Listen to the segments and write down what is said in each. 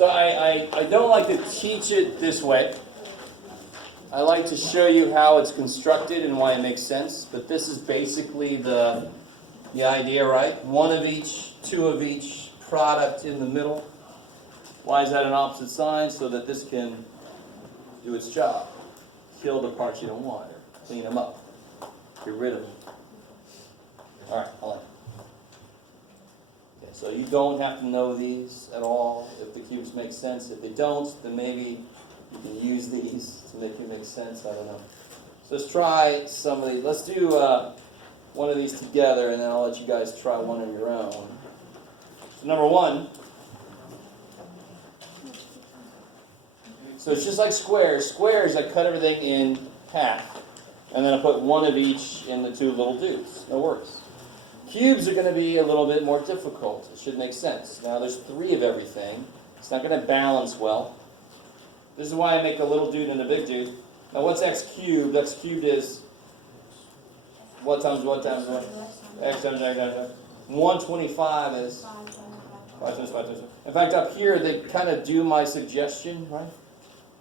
So I don't like to teach it this way. I like to show you how it's constructed and why it makes sense. But this is basically the idea, right? One of each, two of each, product in the middle. Why is that an opposite sign? So that this can do its job. Kill the parts you don't want, or clean them up. Get rid of them. All right, hold on. Okay, so you don't have to know these at all if the cubes make sense. If they don't, then maybe you can use these to make it make sense. I don't know. So let's try some of these. Let's do one of these together, and then I'll let you guys try one on your own. So number one. So it's just like squares. Squares, I cut everything in half, and then I put one of each in the two little dudes. That works. Cubes are going to be a little bit more difficult. It should make sense. Now there's three of everything. It's not going to balance well. This is why I make a little dude and a big dude. Now what's x cubed? X cubed is what times what times what? X times x times x. 125 is 5 times 5 times 5. In fact, up here they kind of do my suggestion, right?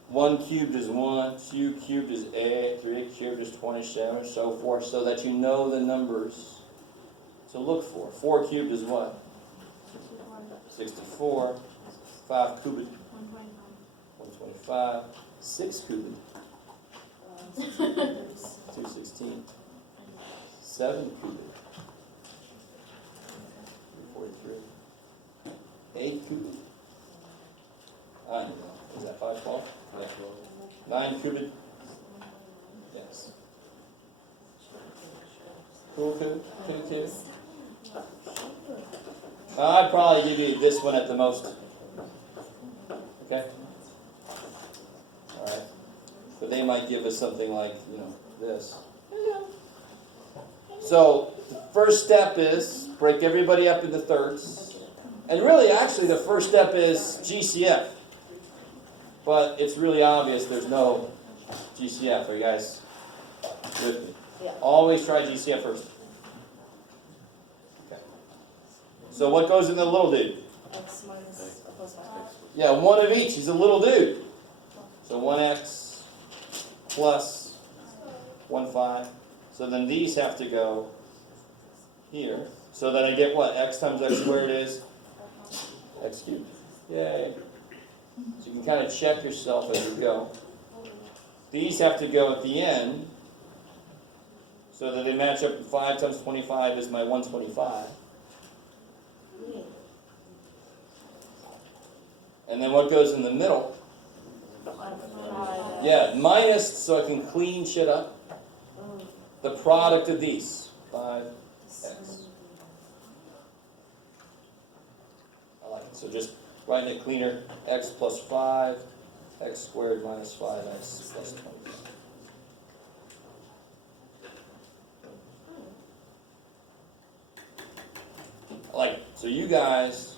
1 cubed is 1, 2 cubed is 8, 3 cubed is 27, and so forth, so that you know the numbers to look for. 4 cubed is what? 64. 5 cubed? 125. 6 cubed? 216. 7 cubed? 343. 8 cubed? I don't know. Is that 512? Yeah. 9 cubed? Yes. Cool, cool, cool, cool. I'd probably give you this one at the most. Okay? Alright. But they might give us something like, this. So, the first step is break everybody up into thirds. And really, actually, the first step is GCF. But it's really obvious there's no GCF. Are you guys with me? Yeah. Always try GCF first. Okay. So what goes in the little dude? X minus or plus 5. Yeah, one of each. He's a little dude. So 1x plus 1, 5. So then these have to go here. So then I get what? X times x squared is x cubed. Yay. So you can kind of check yourself as you go. These have to go at the end so that they match up. 5 times 25 is my 125. And then what goes in the middle? Yeah, minus, so I can clean shit up. The product of these. 5x. I like it. So just writing it cleaner. X plus 5, x squared minus 5x plus 25. I like it. So you guys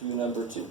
do number 2.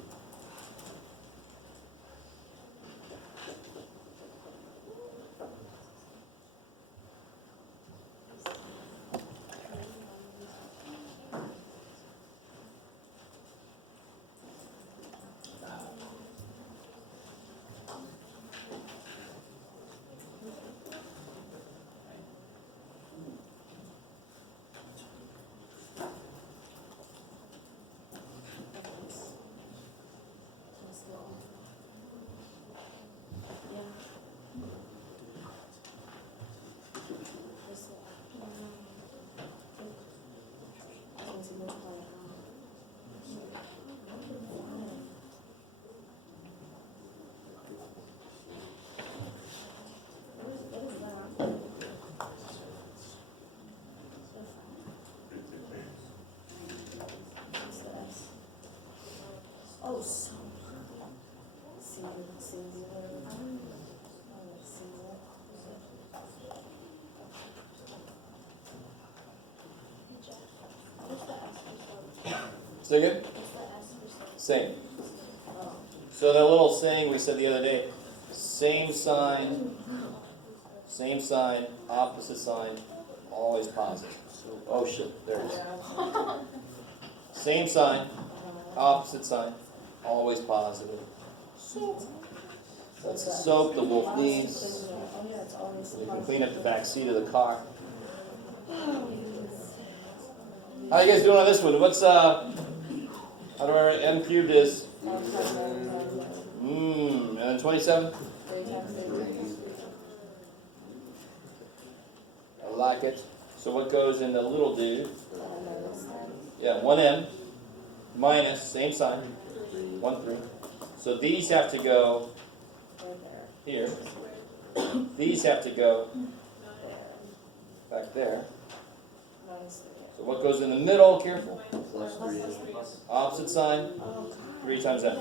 Oh, so. Say again? Same. So that little saying we said the other day, same sign, opposite sign, always positive. Oh shit, there it is. Same sign, opposite sign, always positive. That's the soap the wolf needs. Oh, yeah, it's always You can clean up the back seat of the car. How you guys doing on this one? What's how do I M cubed is? And then 27? I like it. So what goes in the little dude? Yeah, 1m minus, same sign, 1, 3. So these have to go here. These have to go back there. So what goes in the middle, careful? Opposite sign, 3 times m.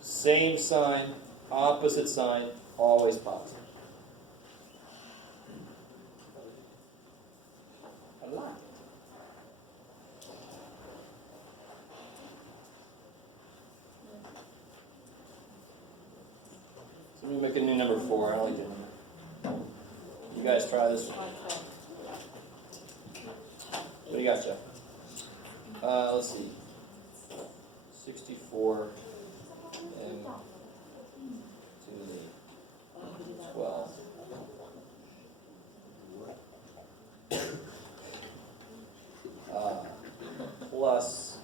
Same sign, opposite sign, always positive. A lot. So let me make a new number 4. I like it. You guys try this one. What do you got, Jeff? Let's see. 64 and to the 12. Plus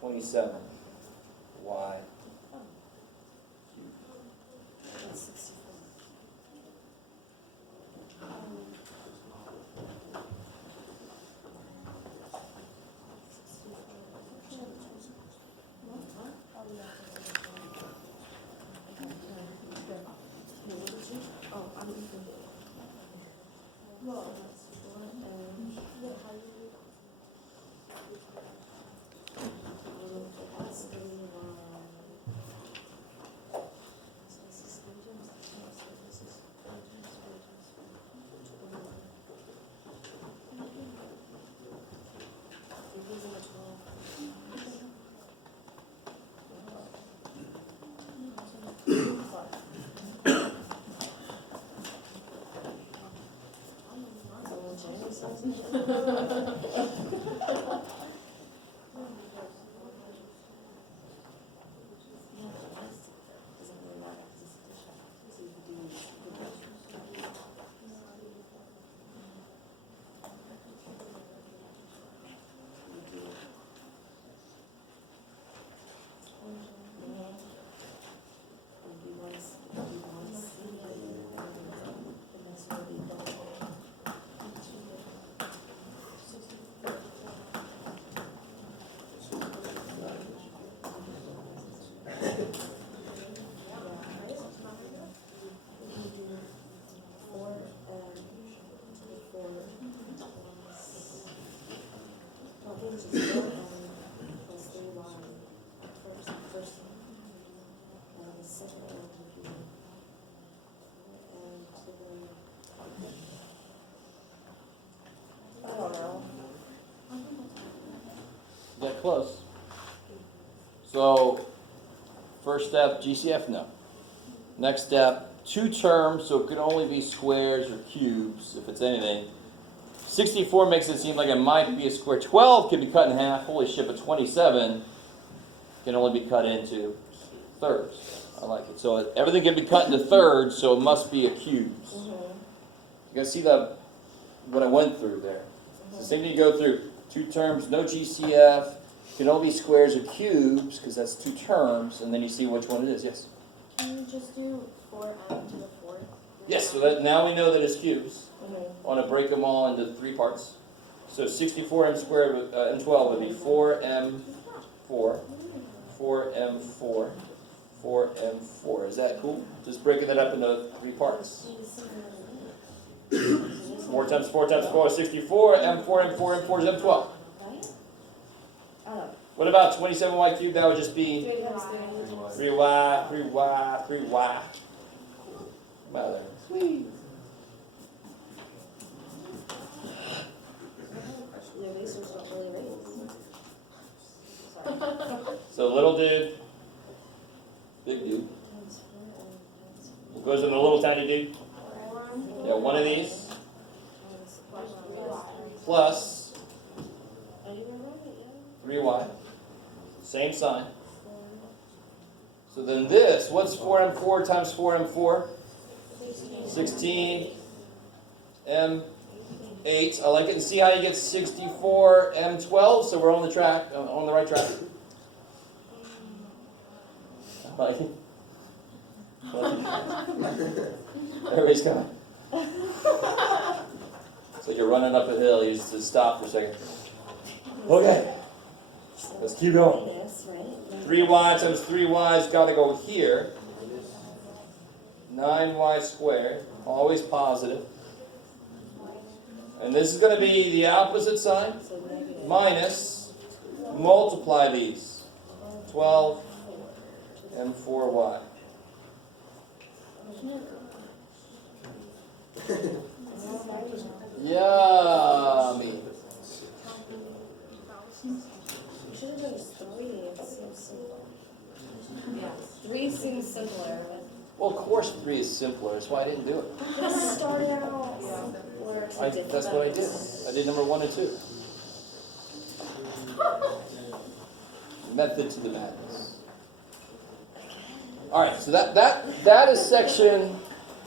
27 y. I don't know. Get close. So, first step, GCF, no. Next step, 2 terms, so it could only be squares or cubes, if it's anything. 64 makes it seem like it might be a square. 12 can be cut in half. Holy shit, but 27 can only be cut into thirds. I like it. So everything can be cut into thirds, so it must be a cubes. You guys see what I went through there? It's the same thing you go through. 2 terms, no GCF, can only be squares or cubes, because that's 2 terms, and then you see which one it is. Yes? Can you just do 4m to the 4th? Yes, so that now we know that it's cubes. I want to break them all into 3 parts. So 64m squared and 12 would be 4m4, 4m4, 4m4. Is that cool? Just breaking that up into 3 parts. 4 times 4 times 4 is 64, m4, m4, m4 is m12. What about 27y cubed? That would just be 3y, 3y, 3y. Mother. Your lasers don't really raise. So little dude, big dude. What goes in the little tiny dude? Yeah, one of these. Plus 3y. Same sign. So then this, what's 4m4 times 4m4? 16 m8. I like it. And see how you get 64 m12? So we're on the track, on the right track. Like it? Everybody's coming. So you're running up a hill. You just stop for a second. Okay. Let's keep going. Yes, right? 3y times 3y's got to go here. 9y squared, always positive. And this is going to be the opposite sign, So negative. minus, multiply these. 12 and 4y. Yummy. Should have done 3, it seems simple. Yeah, 3 seems simpler, Well, of course 3 is simpler. That's why I didn't do it. but just start it out where it's different. That's what I did. I did number 1 and 2. Method to the madness. All right, so that is section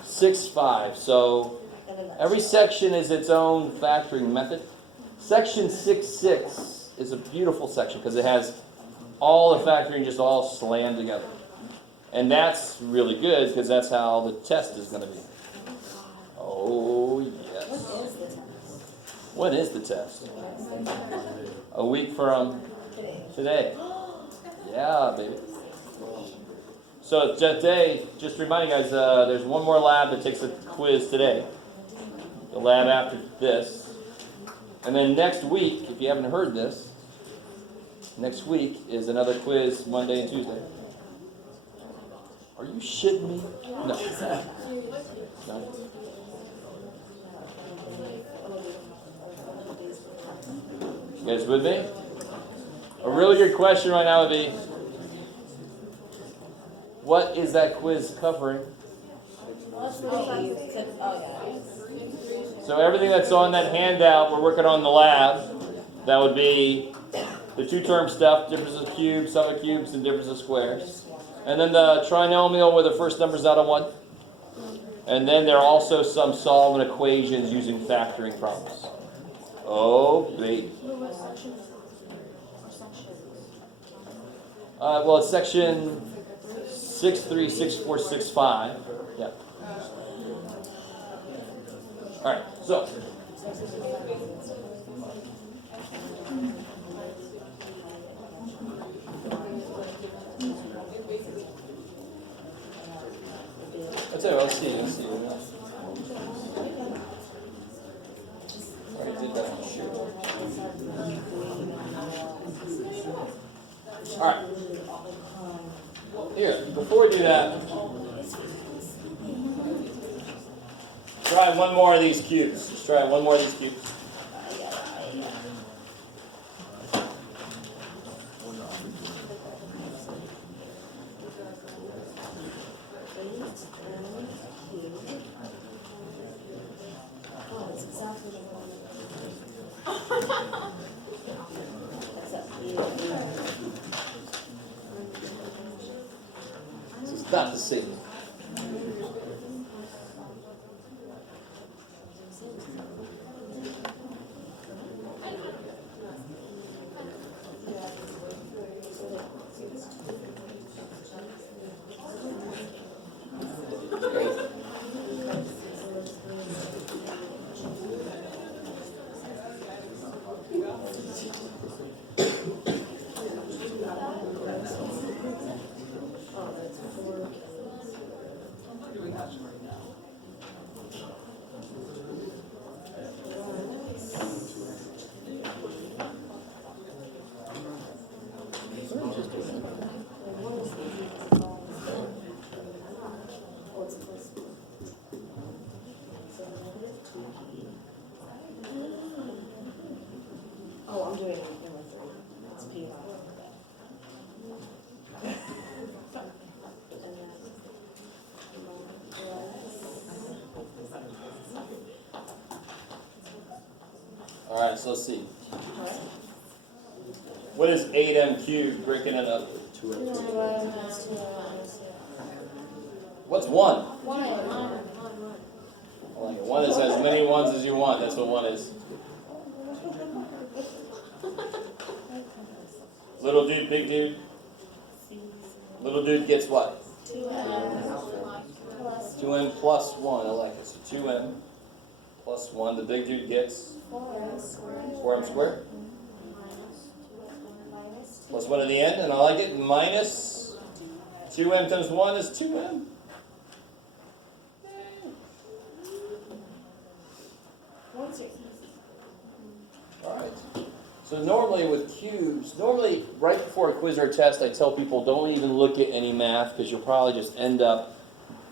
6.5. So And then that's- every section is its own factoring method. Section 6.6 is a beautiful section because it has all the factoring just all slammed together. And that's really good because that's how the test is going to be. Oh, yes. What is the test? When is the test? A week from Today. today. Yeah, baby. So today, just to remind you guys, there's one more lab that takes a quiz today. The lab after this. And then next week, if you haven't heard this, next week is another quiz Monday and Tuesday. Are you shitting me? No. No. You guys with me? A really good question right now would be, what is that quiz covering? So everything that's on that handout, we're working on the lab. That would be the two-term stuff, differences of cubes, sum of cubes, and differences of squares. And then the trinomial where the first number's out of 1. And then there are also some solving equations using factoring problems. Oh, baby. What section is it? Or section? Well, it's section 6.3, 6.4, 6.5. Yeah. All right, so. I'll tell you what, let's see. I did that for sure. All right. Here, before we do that, try one more of these cubes. Just try one more of these cubes. It's not the same. Oh, I'm doing number 3. It's P. All right, so let's see. What is 8m cubed breaking it up? What's 1? One. I like it. 1 is as many ones as you want. That's what 1 is. Little dude, big dude. Little dude gets what? 2m plus 1. I like it. So 2m plus 1. The big dude gets 4m squared. Plus 1 at the end, and I like it. Minus 2m times 1 is 2m. Alright. So normally with cubes, right before a quiz or a test, I tell people don't even look at any math because you'll probably just end up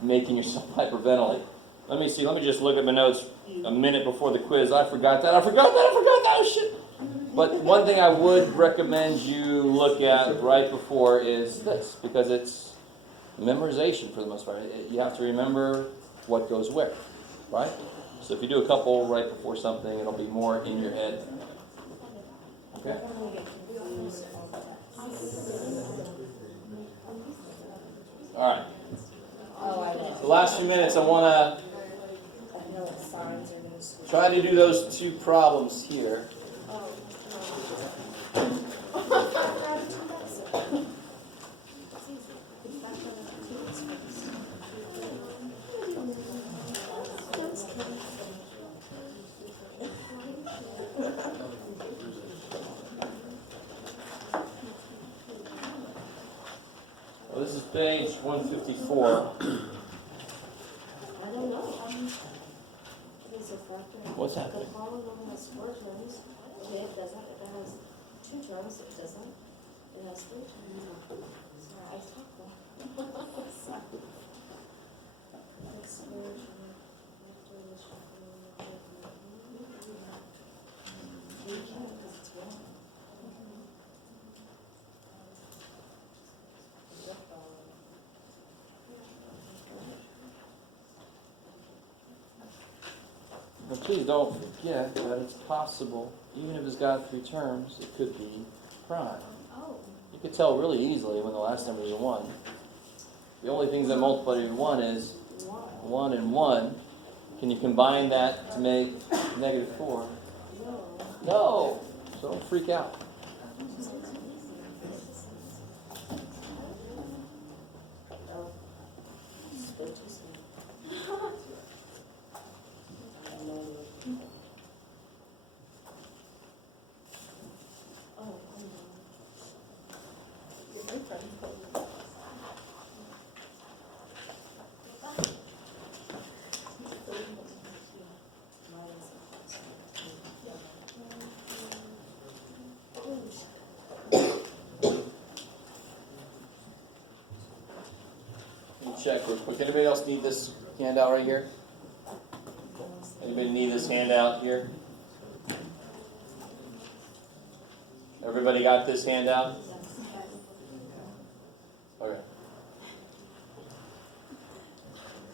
making yourself hyperventilate. Let me just look at my notes a minute before the quiz. I forgot that, oh shit! But one thing I would recommend you look at right before is this, because it's memorization for the most part. You have to remember what goes where, right? So if you do a couple right before something, it'll be more in your head. Okay? All right. The last few minutes, I want to try to do those 2 problems here. Well, this is page 154. I don't know. It's a factor. What's happening? The polynomial has 4 terms. Okay, it doesn't. It has 2 terms. It doesn't. It has 3 terms. Sorry, I talked that. Sorry. But please don't forget that it's possible, even if it's got 3 terms, it could be prime. Oh. You could tell really easily when the last number is a 1. The only things that multiply to 1 is 1 and 1. Can you combine that to make -4? No! So don't freak out. Check real quick. Anybody else need this handout right here? Anybody need this handout here? Everybody got this handout? Okay.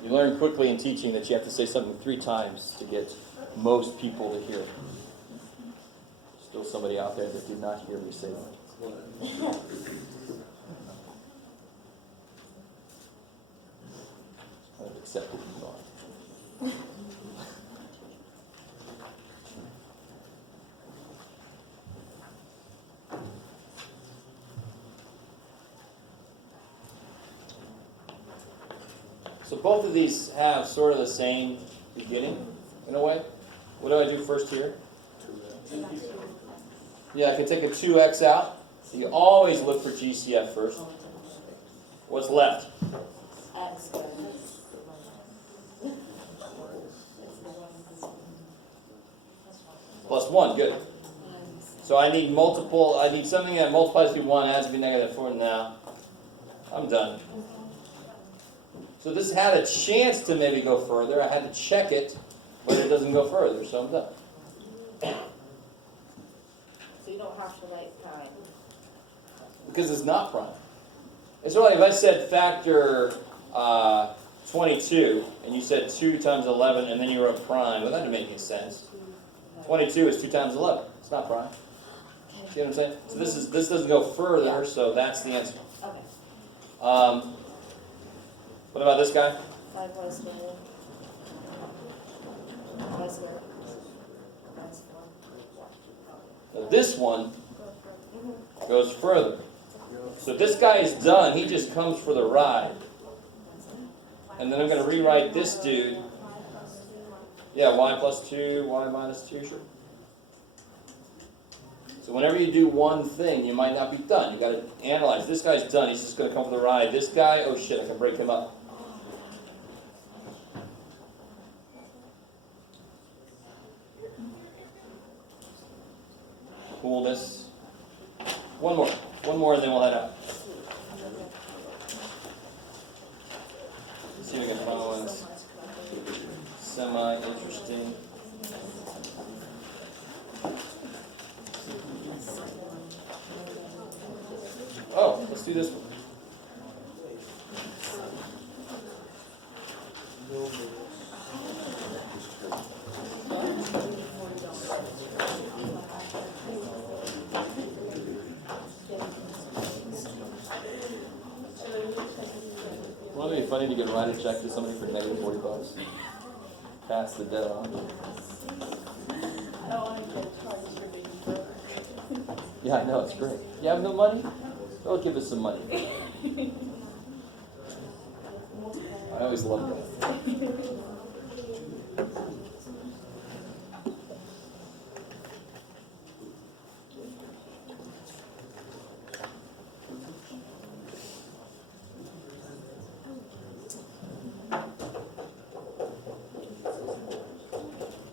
You learn quickly in teaching that you have to say something 3 times to get most people to hear it. Still somebody out there that did not hear me say that. Except for you. So both of these have sort of the same beginning, in a way. What do I do first here? Yeah, I can take a 2x out. You always look for GCF first. What's left? X. Plus 1, good. So I need something that multiplies through 1, adds to be -4 now. I'm done. So this had a chance to maybe go further. I had to check it, but it doesn't go further, so I'm done. So you don't have to write prime. Because it's not prime. It's like if I said factor 22, and you said 2 times 11, and then you wrote prime, well, that doesn't make any sense. 22 is 2 times 11. It's not prime. Okay. See what I'm saying? So this doesn't go further, so that's the answer. Okay. What about this guy? 5y squared. Y squared. Minus 4. Now this one goes further. So this guy is done, he just comes for the ride. And then I'm going to rewrite this dude. Yeah, y plus 2, y minus 2, sure. So whenever you do one thing, you might not be done. You got to analyze. This guy's done, he's just going to come for the ride. This guy, oh shit, I can break him up. Coolness. One more, and then we'll head out. See if we can find one that's semi-interesting. Oh, let's do this one. Wouldn't it be funny to get write a check to somebody for negative $40? Pass the debt on. Yeah, I know, it's great. You have no money? They'll give us some money. I always love that.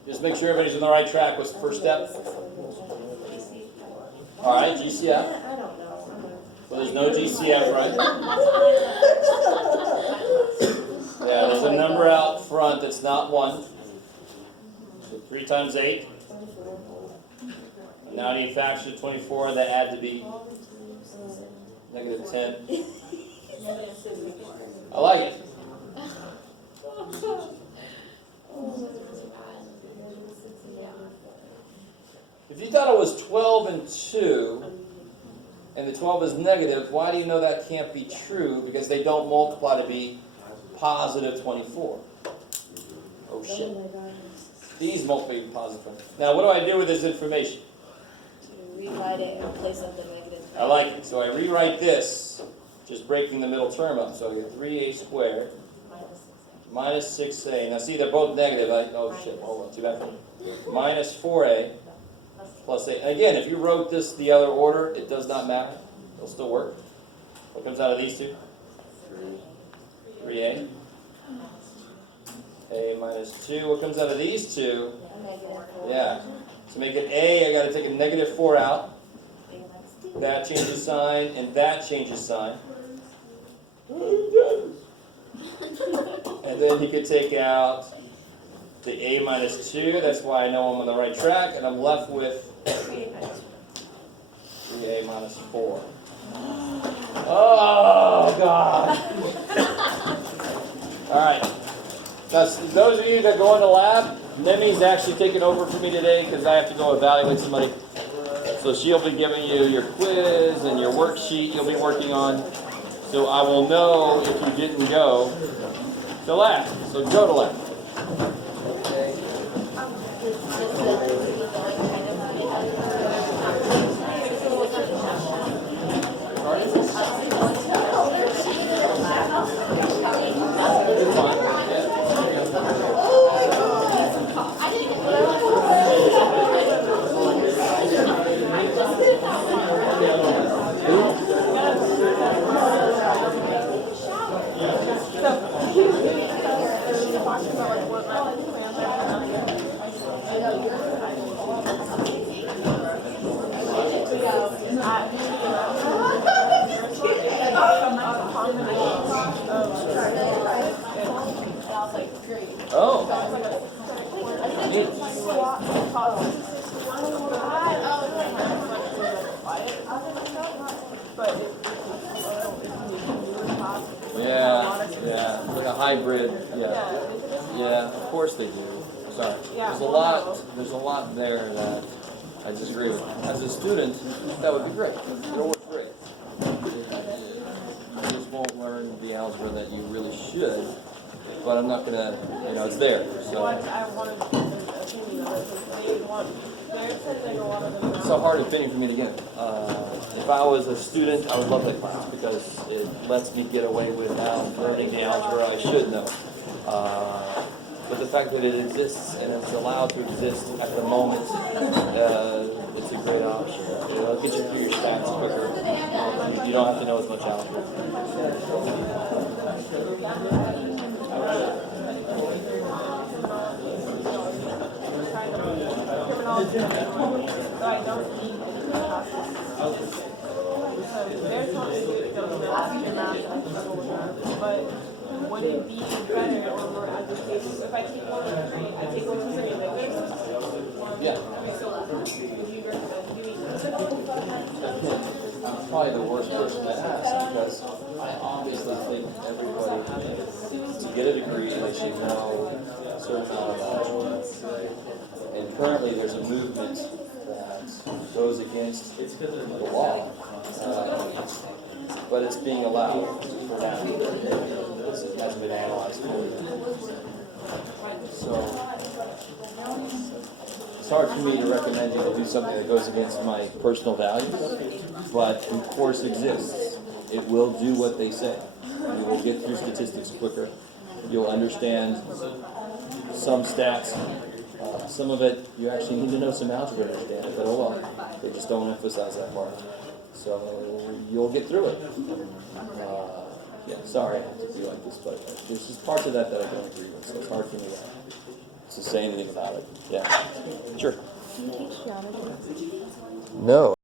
Just make sure everybody's on the right track. What's the first step? All right, GCF. I don't know. Well, there's no GCF, right? Yeah, there's a number out front that's not 1. So 3 times 8. And now you factor 24, that had to be negative 10. I like it. If you thought it was 12 and 2, and the 12 is negative, why do you know that can't be true? Because they don't multiply to be positive 24. Oh shit. These multiply to be positive 24. Now what do I do with this information? Rewrite it in place of the negative. I like it. So I rewrite this, just breaking the middle term up. So I get 3a squared minus 6a. Now see, they're both negative. Oh shit, hold on, too bad for me. Minus 4a. Plus 8. And again, if you wrote this the other order, it does not matter. It'll still work. What comes out of these two? 3a. A minus 2. What comes out of these two? Yeah. To make it a, I got to take a negative 4 out. That changes sign, and that changes sign. And then you could take out the a minus 2. That's why I know I'm on the right track, and I'm left with 3a minus 4. Oh, God. All right. Now, those of you that go in the lab, Nemi's actually taking over for me today because I have to go evaluate somebody. So she'll be giving you your quiz and your worksheet you'll be working on. So I will know if you didn't go to lab. So go to lab. Yeah, like a hybrid. Yeah, of course they do. Sorry, there's a lot there that I disagree with. As a student, that would be great. It'll work great. You just won't learn the algebra that you really should, but I'm not gonna, it's there. So I wanted an opinion on it, because they're saying a lot of them. it's a hard opinion for me to give. If I was a student, I would love that class because it lets me get away with now learning the algebra I should know. But the fact that it exists and it's allowed to exist at the moment, it's a great option. It'll get you through your stats quicker. You don't have to know as much algebra. So I don't need any classes. There's not really math and struggle with that. But would it be better or more advantageous if I take one of the three? I take one of the three and then Yeah. okay, so would you recommend doing that? I'm probably the worst person to ask because I obviously think everybody to get a degree they should know a certain amount of algebra. And currently there's a movement that goes against the law, but it's being allowed for now. It hasn't been analyzed fully. So it's hard for me to recommend you to do something that goes against my personal values, but the course exists. It will do what they say. You will get through statistics quicker. You'll understand some stats. Some of it, you actually need to know some algebra to understand it, but oh well. They just don't emphasize that part. So you'll get through it. Sorry I have to be like this, but there's just parts of that I don't agree with, so it's hard for me to say anything about it. Yeah, sure. Do you teach geometry? No.